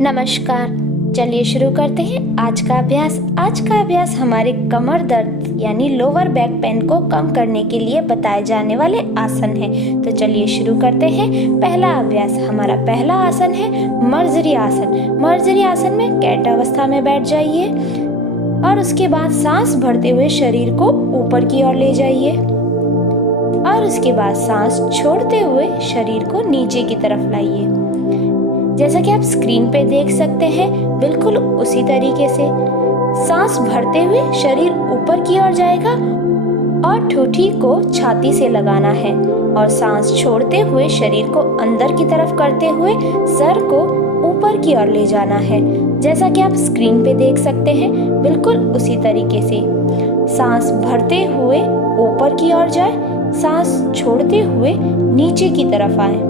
नमस्कार। चलिए शुरू करते हैं आज का अभ्यास। आज का अभ्यास हमारे कमर दर्द यानी लोअर बैक पेन को कम करने के लिए बताए जाने वाले आसन है। तो चलिए शुरू करते हैं। पहला अभ्यास, हमारा पहला आसन है मर्जरी आसन। मर्जरी आसन में कैट अवस्था में बैठ जाइए और उसके बाद सांस भरते हुए शरीर को ऊपर की ओर ले जाइए और उसके बाद सांस छोड़ते हुए शरीर को नीचे की तरफ लाइए। जैसा कि आप स्क्रीन पे देख सकते हैं, बिल्कुल उसी तरीके से सांस भरते हुए शरीर ऊपर की ओर जाएगा और ठूठी को छाती से लगाना है और सांस छोड़ते हुए शरीर को अंदर की तरफ करते हुए सर को ऊपर की ओर ले जाना है। जैसा कि आप स्क्रीन पे देख सकते हैं, बिल्कुल उसी तरीके से सांस भरते हुए ऊपर की ओर जाए, सांस छोड़ते हुए नीचे की तरफ आए।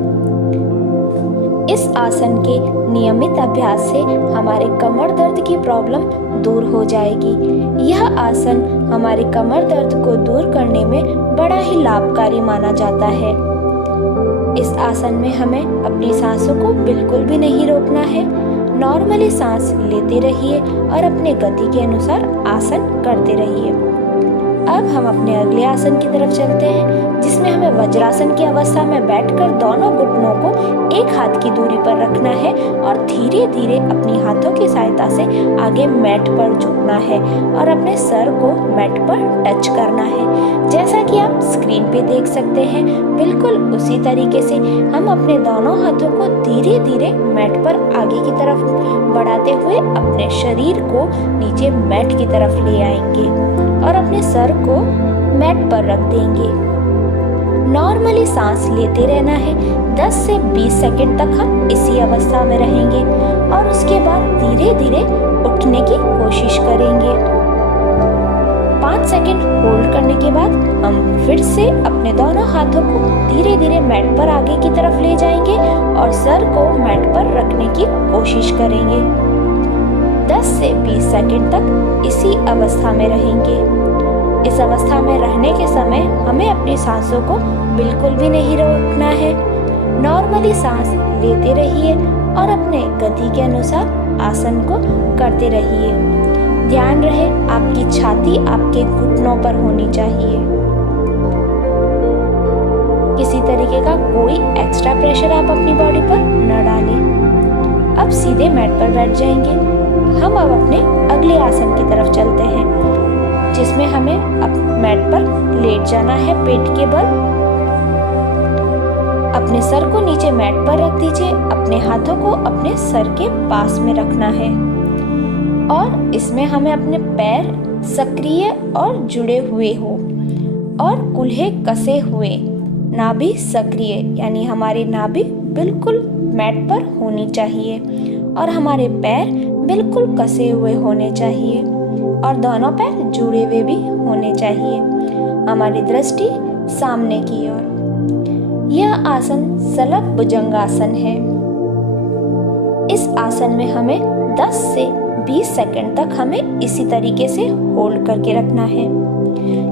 इस आसन के नियमित अभ्यास से हमारे कमर दर्द की प्रॉब्लम दूर हो जाएगी। यह आसन हमारे कमर दर्द को दूर करने में बड़ा ही लाभकारी माना जाता है। इस आसन में हमें अपनी सांसों को बिल्कुल भी नहीं रोकना है। नॉर्मली सांस लेते रहिए और अपने गति के अनुसार आसन करते रहिए। अब हम अपने अगले आसन की तरफ चलते हैं, जिसमें हमें वज्रासन की अवस्था में बैठकर दोनों घुटनों को एक हाथ की दूरी पर रखना है और धीरे धीरे अपनी हाथों की सहायता से आगे मैट पर झुकना है और अपने सर को मैट पर टच करना है। जैसा कि आप स्क्रीन पे देख सकते हैं, बिल्कुल उसी तरीके से हम अपने दोनों हाथों को धीरे धीरे मैट पर आगे की तरफ बढ़ाते हुए अपने शरीर को नीचे मैट की तरफ ले आएंगे और अपने सर को मैट पर रख देंगे। नॉर्मली सांस लेते रहना है। 10 से 20 सेकंड तक हम इसी अवस्था में रहेंगे और उसके बाद धीरे धीरे उठने की कोशिश करेंगे। 5 सेकंड होल्ड करने के बाद हम फिर से अपने दोनों हाथों को धीरे धीरे मैट पर आगे की तरफ ले जाएंगे और सर को मैट पर रखने की कोशिश करेंगे। 10 से 20 सेकंड तक इसी अवस्था में रहेंगे। इस अवस्था में रहने के समय हमें अपनी सांसों को बिल्कुल भी नहीं रोकना है। नॉर्मली सांस लेते रहिए और अपने गति के अनुसार आसन को करते रहिए। ध्यान रहे आपकी छाती आपके घुटनों पर होनी चाहिए। किसी तरीके का कोई एक्स्ट्रा प्रेशर आप अपनी बॉडी पर न डालें। अब सीधे मैट पर बैठ जाएंगे। हम अब अपने अगले आसन की तरफ चलते हैं, जिसमें हमें अब मैट पर लेट जाना है पेट के बल। अपने सर को नीचे मैट पर रख दीजिए। अपने हाथों को अपने सर के पास में रखना है और इसमें हमें अपने पैर सक्रिय और जुड़े हुए हो और कूल्हे कसे हुए, नाभि सक्रिय यानी हमारी नाभि बिल्कुल मैट पर होनी चाहिए और हमारे पैर बिल्कुल कसे हुए होने चाहिए और दोनों पैर जुड़े हुए भी होने चाहिए। हमारी दृष्टि सामने की ओर। यह आसन शलभ भुजंगासन है। इस आसन में हमें 10 से 20 सेकंड तक हमें इसी तरीके से होल्ड करके रखना है।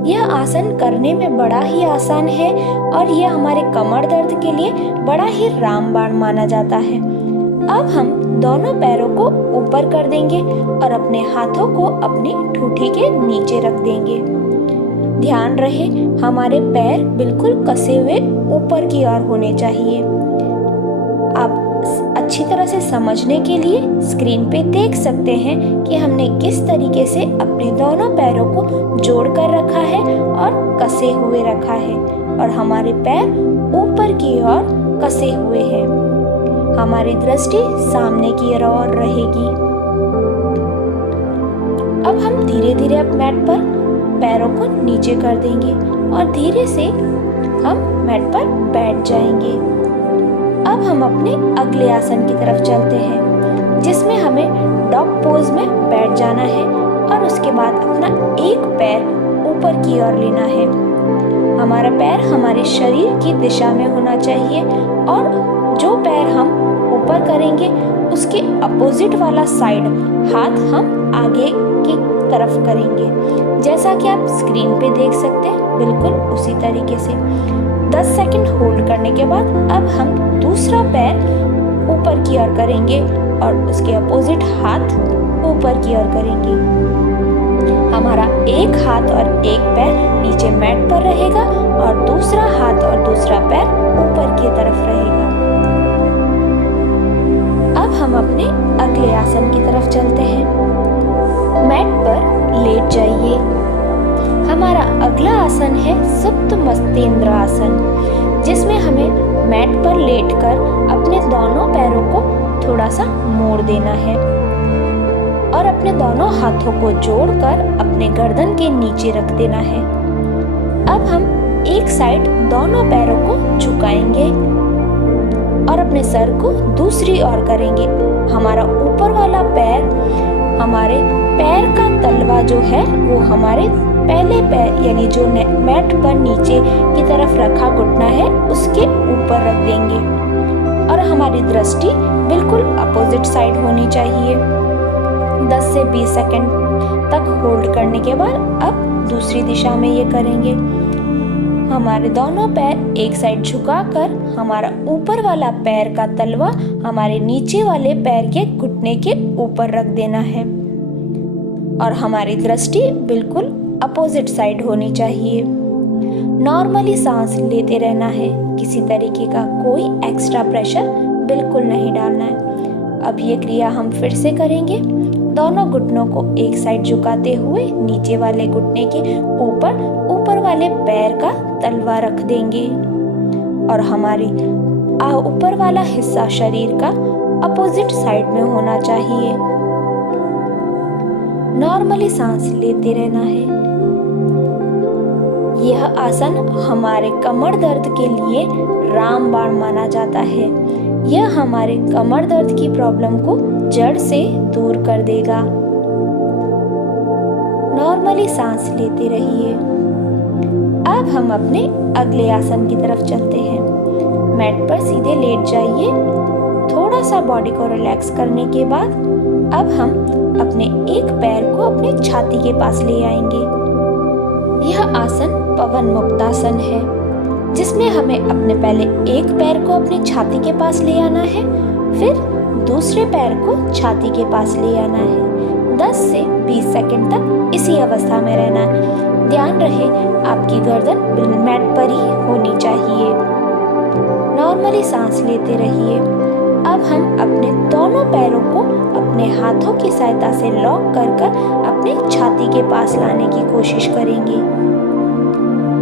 यह आसन करने में बड़ा ही आसान है और यह हमारे कमर दर्द के लिए बड़ा ही रामबाण माना जाता है। अब हम दोनों पैरों को ऊपर कर देंगे और अपने हाथों को अपनी ठूठी के नीचे रख देंगे। ध्यान रहे हमारे पैर बिल्कुल कसे हुए ऊपर की ओर होने चाहिए। आप अच्छी तरह से समझने के लिए स्क्रीन पे देख सकते हैं कि हमने किस तरीके से अपने दोनों पैरों को जोड़ कर रखा है और कसे हुए रखा है और हमारे पैर ऊपर की ओर कसे हुए हैं। हमारी दृष्टि सामने की ओर रहेगी। अब हम धीरे धीरे अब मैट पर पैरों को नीचे कर देंगे और धीरे से हम मैट पर बैठ जाएंगे। अब हम अपने अगले आसन की तरफ चलते हैं, जिसमें हमें डॉग पोज में बैठ जाना है और उसके बाद अपना एक पैर ऊपर की ओर लेना है। हमारा पैर हमारे शरीर की दिशा में होना चाहिए और जो पैर हम ऊपर करेंगे उसके अपोजिट वाला साइड हाथ हम आगे की तरफ करेंगे। जैसा कि आप स्क्रीन पे देख सकते हैं, बिल्कुल उसी तरीके से 10 सेकंड होल्ड करने के बाद अब हम दूसरा पैर ऊपर की ओर करेंगे और उसके अपोजिट हाथ ऊपर की ओर करेंगे। हमारा एक हाथ और एक पैर नीचे मैट पर रहेगा और दूसरा हाथ और दूसरा पैर ऊपर की तरफ रहेगा। अब हम अपने अगले आसन की तरफ चलते हैं। मैट पर लेट जाइए। हमारा अगला आसन है सुप्त मस्तेंद्र आसन, जिसमें हमें मैट पर लेटकर अपने दोनों पैरों को थोड़ा सा मोड़ देना है और अपने दोनों हाथों को जोड़कर अपने गर्दन के नीचे रख देना है। अब हम एक साइड दोनों पैरों को झुकाएंगे और अपने सर को दूसरी ओर करेंगे। हमारा ऊपर वाला पैर, हमारे पैर का तलवा जो है वो हमारे पहले पैर यानी जो मैट पर नीचे की तरफ रखा घुटना है उसके ऊपर रख देंगे और हमारी दृष्टि बिल्कुल अपोजिट साइड होनी चाहिए। 10 से 20 सेकंड तक होल्ड करने के बाद अब दूसरी दिशा में ये करेंगे। हमारे दोनों पैर एक साइड झुकाकर हमारा ऊपर वाला पैर का तलवा हमारे नीचे वाले पैर के घुटने के ऊपर रख देना है और हमारी दृष्टि बिल्कुल अपोजिट साइड होनी चाहिए। नॉर्मली सांस लेते रहना है, किसी तरीके का कोई एक्स्ट्रा प्रेशर बिल्कुल नहीं डालना है। अब ये क्रिया हम फिर से करेंगे। दोनों घुटनों को एक साइड झुकाते हुए नीचे वाले घुटने के ऊपर वाले पैर का तलवा रख देंगे और हमारी ऊपर वाला हिस्सा शरीर का अपोजिट साइड में होना चाहिए। नॉर्मली सांस लेते रहना है। यह आसन हमारे कमर दर्द के लिए रामबाण माना जाता है। यह हमारे कमर दर्द की प्रॉब्लम को जड़ से दूर कर देगा। नॉर्मली सांस लेते रहिए। अब हम अपने अगले आसन की तरफ चलते हैं। मैट पर सीधे लेट जाइए। थोड़ा सा बॉडी को रिलैक्स करने के बाद अब हम अपने एक पैर को अपने छाती के पास ले आएंगे। यह आसन पवन मुक्तासन है, जिसमें हमें अपने पहले एक पैर को अपनी छाती के पास ले आना है, फिर दूसरे पैर को छाती के पास ले आना है। 10 से 20 सेकंड तक इसी अवस्था में रहना है। ध्यान रहे आपकी गर्दन मैट पर ही होनी चाहिए। नॉर्मली सांस लेते रहिए। अब हम अपने दोनों पैरों को अपने हाथों की सहायता से लॉक कर अपने छाती के पास लाने की कोशिश करेंगे।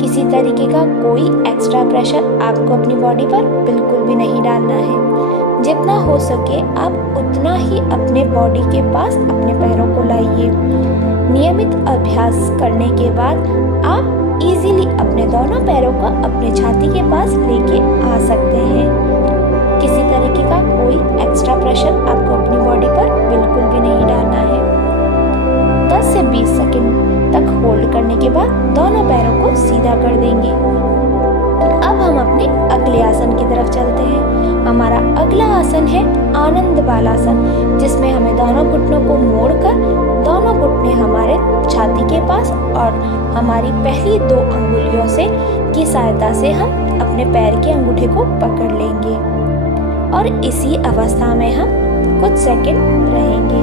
किसी तरीके का कोई एक्स्ट्रा प्रेशर आपको अपनी बॉडी पर बिल्कुल भी नहीं डालना है। जितना हो सके आप उतना ही अपने बॉडी के पास अपने पैरों को लाइए। नियमित अभ्यास करने के बाद आप इजीली अपने दोनों पैरों को अपने छाती के पास लेके आ सकते हैं। किसी तरीके का कोई एक्स्ट्रा प्रेशर आपको अपनी बॉडी पर बिल्कुल भी नहीं डालना है। 10 से 20 सेकंड तक होल्ड करने के बाद दोनों पैरों को सीधा कर देंगे। अब हम अपने अगले आसन की तरफ चलते हैं। हमारा अगला आसन है आनंद बालासन, जिसमें हमें दोनों घुटनों को मोड़कर दोनों घुटने हमारे छाती के पास और हमारी पहली 2 अंगुलियों से की सहायता से हम अपने पैर के अंगूठे को पकड़ लेंगे और इसी अवस्था में हम कुछ सेकंड रहेंगे।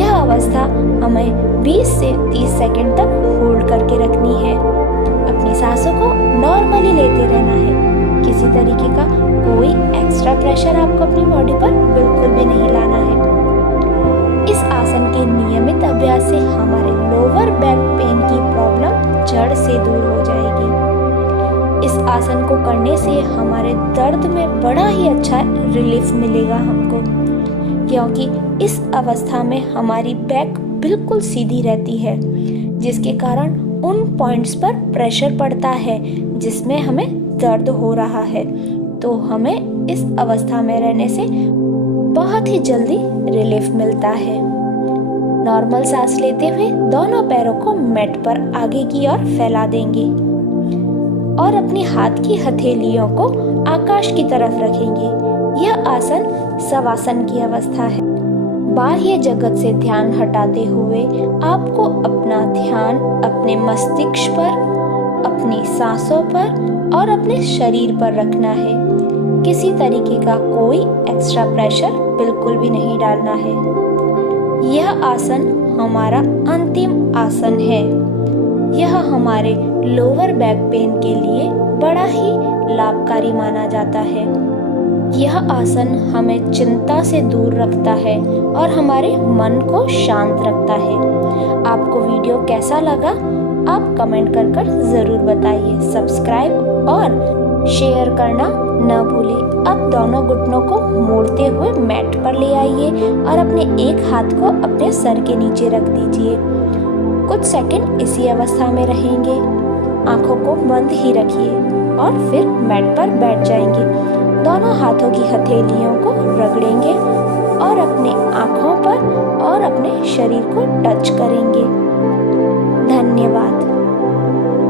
यह अवस्था हमें 20 से 30 सेकंड तक होल्ड करके रखनी है। अपनी सांसों को नॉर्मली लेते रहना है। किसी तरीके का कोई एक्स्ट्रा प्रेशर आपको अपनी बॉडी पर बिल्कुल भी नहीं लाना है। इस आसन के नियमित अभ्यास से हमारे लोअर बैक पेन की प्रॉब्लम जड़ से दूर हो जाएगी। इस आसन को करने से हमारे दर्द में बड़ा ही अच्छा रिलीफ मिलेगा हमको, क्योंकि इस अवस्था में हमारी बैक बिल्कुल सीधी रहती है, जिसके कारण उन पॉइंट्स पर प्रेशर पड़ता है जिसमें हमें दर्द हो रहा है। तो हमें इस अवस्था में रहने से बहुत ही जल्दी रिलीफ मिलता है। नॉर्मल सांस लेते हुए दोनों पैरों को मैट पर आगे की ओर फैला देंगे और अपनी हाथ की हथेलियों को आकाश की तरफ रखेंगे। यह आसन शवासन की अवस्था है। बाह्य जगत से ध्यान हटाते हुए आपको अपना ध्यान अपने मस्तिष्क पर, अपनी सांसों पर और अपने शरीर पर रखना है। किसी तरीके का कोई एक्स्ट्रा प्रेशर बिल्कुल भी नहीं डालना है। यह आसन हमारा अंतिम आसन है। यह हमारे लोअर बैक पेन के लिए बड़ा ही लाभकारी माना जाता है। यह आसन हमें चिंता से दूर रखता है और हमारे मन को शांत रखता है। आपको वीडियो कैसा लगा आप कमेंट कर ज़रूर बताइए। सब्सक्राइब और शेयर करना न भूलें। अब दोनों घुटनों को मोड़ते हुए मैट पर ले आइए और अपने एक हाथ को अपने सर के नीचे रख दीजिए। कुछ सेकंड इसी अवस्था में रहेंगे। आंखों को बंद ही रखिए और फिर मैट पर बैठ जाएंगे। दोनों हाथों की हथेलियों को रगड़ेंगे और अपने आंखों पर और अपने शरीर को टच करेंगे। धन्यवाद।